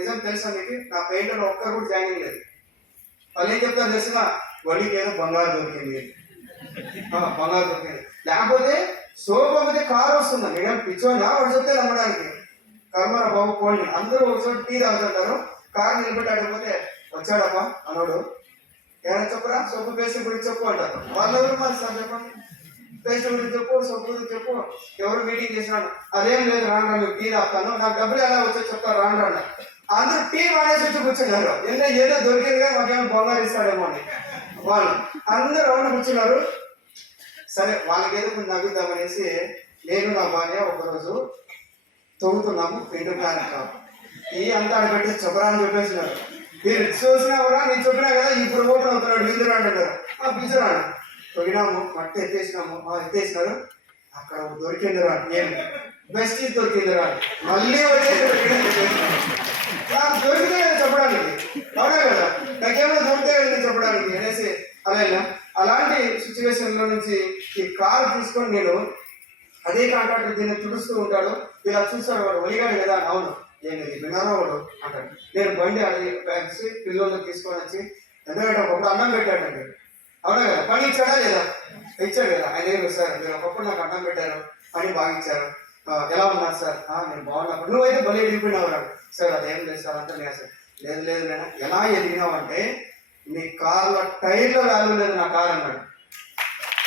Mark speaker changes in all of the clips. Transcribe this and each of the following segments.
Speaker 1: నిజం తెలుసా మీకు? నా పెయింటర్ ఒక్కరు కూడా జాయినింగ్ లేదు. వాళ్ళు ఏం చెప్తారు తెలిసిన వడికి ఏదో బంగారు దొరికింది. బంగారు దొరికింది. లేకపోతే సోపమితే కారు వస్తుంది. మీడియం పిచ్చోనా వాడు చెప్తే నమ్మడానికి. కర్మరా బాబు పోండి. అందరూ ఒకసారి టీ తాగుతుంటారు. కారు నిలబెట్టి అడిగిపోతే వచ్చాడప్పా? అనోడు ఎవరైనా చెప్పరా? సొప్పు పేస్ట్ గురించి చెప్పు అంటారు. వాళ్ళు ఎవరు మరి సార్ చెప్పండి? పేస్ట్ గురించి చెప్పు సొప్పు గురించి చెప్పు. ఎవరు మీటింగ్ చేసినాడు అదేం లేదు రాను రాను. టీ తాగుతాను. నాకు డబ్బులు ఎలా వచ్చో చెప్తారు. రాను రాను. అందరూ టీ వాడేసి వచ్చి కూర్చున్నారు. ఎన్న ఏదో దొరికిందిగా మాకేమో బొంగారు ఇస్తాడేమో అని. వాళ్ళు అందరూ రౌండ్ కూర్చున్నారు. సరే వాళ్ళకి ఏదో కొంచెం నవ్వుద్దామనేసి నేను నా భార్య ఒకరోజు తవ్వుతున్నాము రెండు ప్లాన్ కాదు ఈ అంతా అడగట్టి చెప్పరాని చెప్పేసినారు. మీరు చూసినావురా నేను చెప్పినా కదా ఇప్పుడు ఓపెన్ అవుతున్నాడు బిందురాడు అంటారు. ఆ బిజురాడు తొగినాము మట్టి ఎత్తేసినాము ఎత్తేసినారు. అక్కడ దొరికిందిరా నేను. ఏం బెస్ట్ దొరికింది రా మళ్ళీ వచ్చేసి నాకు దొరికితే చెప్పడానికి. అవునా కదా? నాకేమైనా దొరికితే కదా చెప్పడానికి అనేసి అలా అలాంటి సిచ్యువేషన్లో నుంచి ఈ కారు తీసుకొని నేను అదే కాంట్రాక్టర్ దీన్ని తుడుస్తూ ఉంటాడు. ఇలా చూస్తాడు వాడు ఒలిగాడు కదా? అవును. నేను ఇది విన్నారా వాడు? అంటాడు. నేను బండి అడిగి వచ్చి పిల్లలు తీసుకొని వచ్చి ఎందుకంటే ఒకప్పుడు అన్నం పెట్టాడండి. అవునా కదా? పని ఇచ్చాడా లేదా? ఇచ్చాడు కదా. ఆయన ఏమి సార్ మీరు ఒకప్పుడు నాకు అన్నం పెట్టారు పని బాగా ఇచ్చారు. ఎలా ఉన్నారు సార్? నేను బాగున్నప్పుడు నువ్వైతే బలి ఎదిగిపోయినావు సార్ అదేం లేదు సార్ అంతా లేదు సార్ లేదు లేదు నేను ఎలా ఎదిగినావు అంటే నీ కార్లో టైర్లో వాల్యూ లేదు నా కార్ అన్నాడు.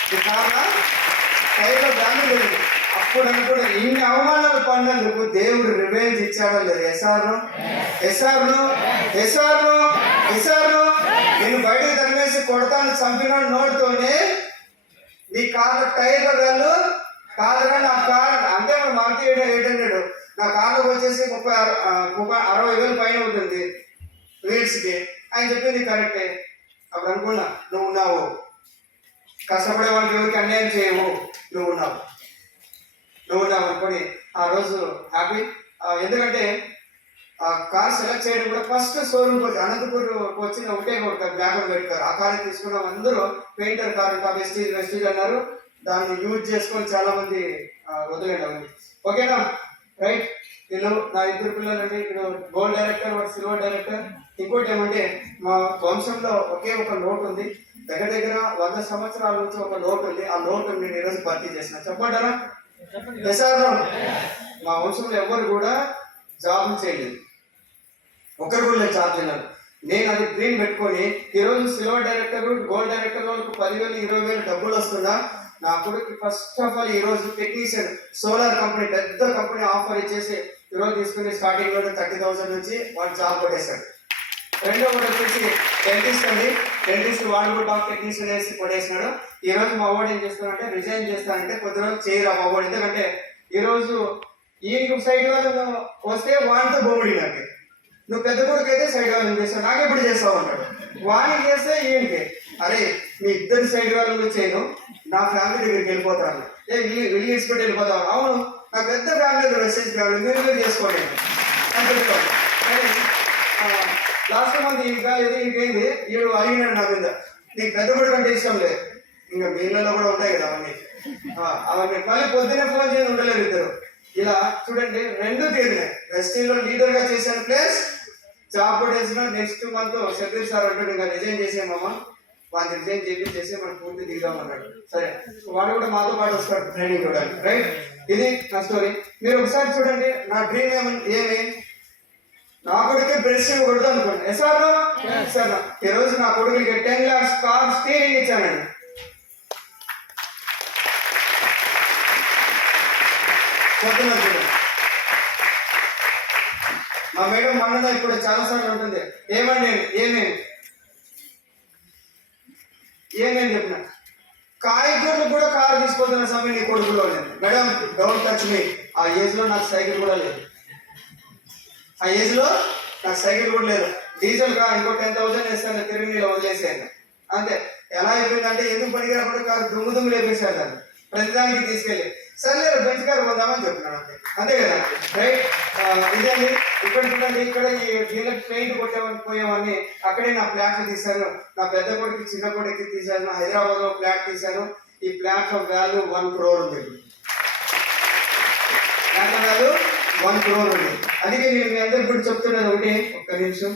Speaker 1: ఈ కార్లో టైర్లో వాల్యూ లేదు. అప్పుడు అనుకున్నా ఇన్ని అవమానాలు పడినందుకు దేవుడు రివెంజ్ ఇచ్చాడో లేదు? ఎస్ఆర్ను ఎస్ఆర్ను ఎస్ఆర్ను ఎస్ఆర్ను నేను బయటకు తరిమేసి కొడతాను చంపిన నోటితోనే. నీ కార్లో టైర్లో వాళ్ళు కాదురా నా కార్ అంతే మన మారుతి ఎయిట్ ఎయిట్ హండ్రెడ్ నా కార్లోకి వచ్చేసి ముప్పై ముప్పై అరవై వేలు పైన ఉంటుంది వీల్స్కి ఆయన చెప్పింది కరెక్టే. అప్పుడు అనుకున్నా నువ్వు ఉన్నావు. కష్టపడే వాళ్ళకి ఎవరికి అన్యాయం చేయవు నువ్వు ఉన్నావు. నువ్వు ఉన్నావు అనుకొని ఆ రోజు హ్యాపీ. ఎందుకంటే ఆ కార్ సెలెక్ట్ చేయడం కూడా ఫస్ట్ షోరూమ్కి వచ్చి అనంతపూర్ వచ్చిన ఒకటే ఒక బ్యాగ్ పెడతారు ఆ కార్ తీసుకున్నాం అందరూ పెయింటర్ కార్ ఇంకా వెస్టీజ్ వెస్టీజ్ అన్నారు. దాన్ని యూజ్ చేసుకొని చాలా మంది వదిలేండి ఓకేనా? రైట్ వీళ్ళు నా ఇద్దరు పిల్లలండి. ఇక్కడ గోల్డ్ డైరెక్టర్ వాడు సిల్వర్ డైరెక్టర్ ఇంకోటి ఏమంటే మా వంశంలో ఒకే ఒక నోట్ ఉంది. దగ్గర దగ్గర వంద సంవత్సరాల నుంచి ఒక నోట్ ఉంది. ఆ నోట్ నేను ఈరోజు భర్తీ చేసిన. చెప్పంటారా ఎస్ఆర్ మా వంశంలో ఎవరు కూడా జాబ్ చేయలేదు. ఒకరు కూడా జాబ్ చేయలేదు. నేను అది గ్రీన్ పెట్టుకొని ఈరోజు సిల్వర్ డైరెక్టర్ గోల్డ్ డైరెక్టర్ వాళ్ళకు పదివేలు ఇరవై వేలు డబ్బులు వస్తుందా? నా కొడుకు ఫస్ట్ ఆఫ్ ఆల్ ఈ రోజు టెక్నీషియన్ సోలార్ కంపెనీ పెద్ద కంపెనీ ఆఫర్ ఇచ్చేసి ఈరోజు తీసుకుని స్టార్టింగ్లో థర్టీ థౌసండ్ నుంచి వాడు జాబ్ కొట్టేశాడు. రెండో కూడా వచ్చేసి డెంటిస్ట్ అండి. డెంటిస్ట్ వాడు కూడా డాక్టర్ టెక్నీషియన్ వేసి కొట్టేసినాడు. ఈ రోజు మా వాడు ఏం చేస్తానంటే రిజైన్ చేస్తానంటే కొద్ది రోజులు చేయరా మా వాడు? ఎందుకంటే ఈ రోజు ఈ సైడ్ వాళ్ళు వస్తే వాడితో బొమ్మిడి నాకు. నువ్వు పెద్ద కొడుకు అయితే సైడ్ వాళ్ళని చేస్తావు? నాకు ఎప్పుడు చేస్తావు అంటాడు. వాడికి చేస్తే ఈయనకి. అరే మీ ఇద్దరు సైడ్ వాళ్ళు చేయను. నా ఫ్యామిలీ దగ్గరికి వెళ్ళిపోతాను ఏ వెళ్ళి వెళ్ళి వెళ్ళిపోతాను అవును. నా పెద్ద ఫ్యామిలీ మెసేజ్ ఫ్యామిలీ మీరు మీరు చేసుకోండి అని చెప్తాను కానీ లాస్ట్ మంత్ ఇంకా ఇది ఇంకేంది? ఏడు అడిగినాడు నా మీద. నీకు పెద్ద కొడుకు అంటే ఇష్టం లేదు. ఇంకా మీళ్ళలో కూడా ఉంటాయి కదా అవన్నీ. అవన్నీ. మళ్ళీ పొద్దున్నే ఫోన్ చేయని ఉండలేరు ఇద్దరు. ఇలా చూడండి రెండు తీరినాయి. వెస్టీలో లీడర్గా చేశాను ప్లేస్ జాబ్ కూడా వేసిన నెక్స్ట్ మంత్ షబీర్ సార్ అంటాడు ఇంకా రిజైన్ చేసేమమ్మా వాడిని రిజైన్ చేసి మనం పూర్తి దిగుదాం అన్నాడు. సరే వాడు కూడా మాతో పాటు వస్తాడు ట్రైనింగ్ చూడాలి రైట్ ఇది నా స్టోరీ మీరు ఒకసారి చూడండి నా డ్రీమ్ ఏమని ఏమి? నా కొడుకే బ్రష్ ఇవ్వకూడదు అనుకోండి. ఎస్ఆర్ సార్ ఈ రోజు నా కొడుకుకి టెన్ లాక్స్ కార్ స్టీరింగ్ ఇచ్చానండి. మా మేడం మొన్న ఇప్పుడు చాలా సార్లు ఉంటుంది ఏమండి ఏమేమి? ఏమేమి చెప్పిన? కాయగూరలు కూడా కారు తీసుకుపోతున్న సమయం నీ కొడుకులో లేదు. Madam don't touch me. ఆ ఏజ్లో నాకు సైకిల్ కూడా లేదు. ఆ ఏజ్లో నాకు సైకిల్ కూడా లేదు. డీజిల్ కా ఇంకో టెన్ థౌసండ్ వేస్తాను తిరిగి నీళ్ళు వదిలేసాను అంతే. ఎలా అయిపోయిందంటే ఎందుకు పనికిరాకుండా కారు దుమ్ము దుమ్ము లేపేశారు దాన్ని. ప్రతిదానికి తీసుకెళ్ళి సర్లే బెంచ్ కారు పొందామని చెప్తున్నాను అంతే. అంతే కదా? రైట్. ఇదండి ఇక్కడ చూడండి ఇక్కడ ఈ డీలర్ పెయింట్ కొట్టామని పోయామని అక్కడే నా ప్లాట్ తీశాను. నా పెద్ద కొడుకు చిన్న కొడుకు తీశాను. హైదరాబాద్లో ఫ్లాట్ తీశాను. ఈ ప్లాట్లో వాల్యూ వన్ క్రోర్ ఉంది. ఫ్లాట్ వాల్యూ వన్ క్రోర్ ఉంది. అందుకే నేను మీ అందరికి కూడా చెప్తున్నాను ఒకటి ఒక్క నిమిషం.